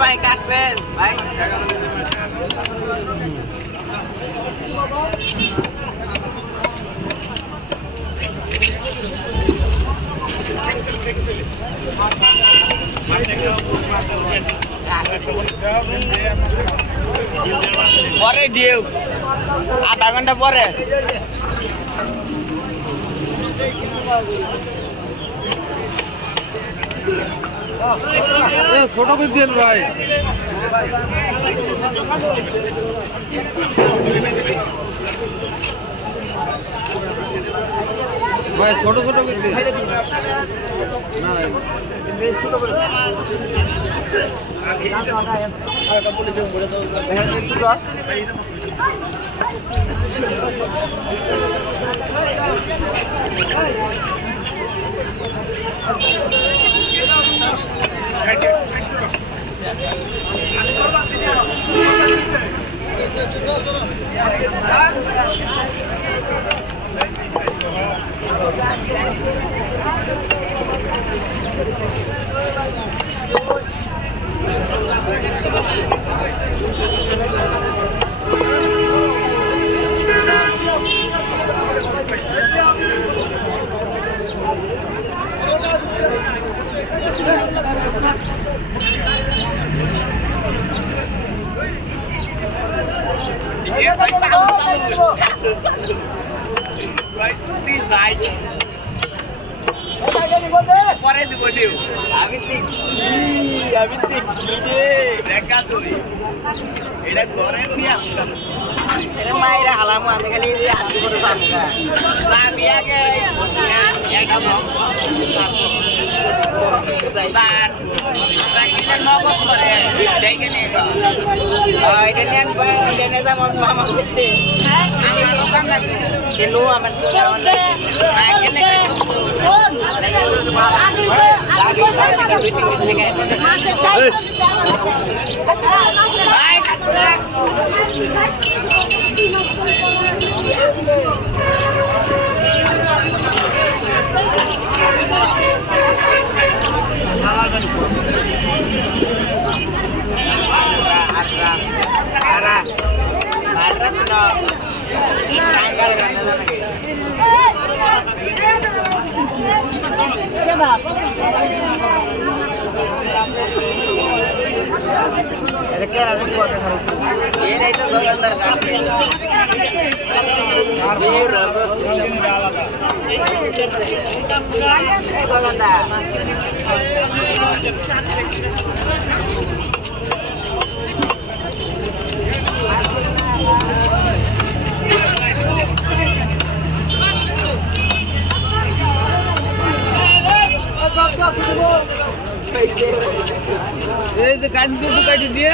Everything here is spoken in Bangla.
ভাই কাটবেন ভাই পরে দিও আধা ঘন্টা পরে ছোট করে দিন ভাই ভাই ছোট ছোট করে দিন ছোট করে পরে দিব দিও আমি দেখছি রে দেখা তুই এটা ঘরে নিয়ে আসলাম এটা মায়েরা হালামু আমি খালি হাত করে সামগা আমি আগে একটা বক তার আমরা কিনে নগদ করে দেখে নেব এটা নেন ভাই এটা নে যাম মামা করতে আমি দোকান রাখি কেনো আমার দোকান Arras no, tanggal kan? এটাই তো দোকানদার কাছে দোকানদার এই যে কাজ দুটো কাটি দিয়ে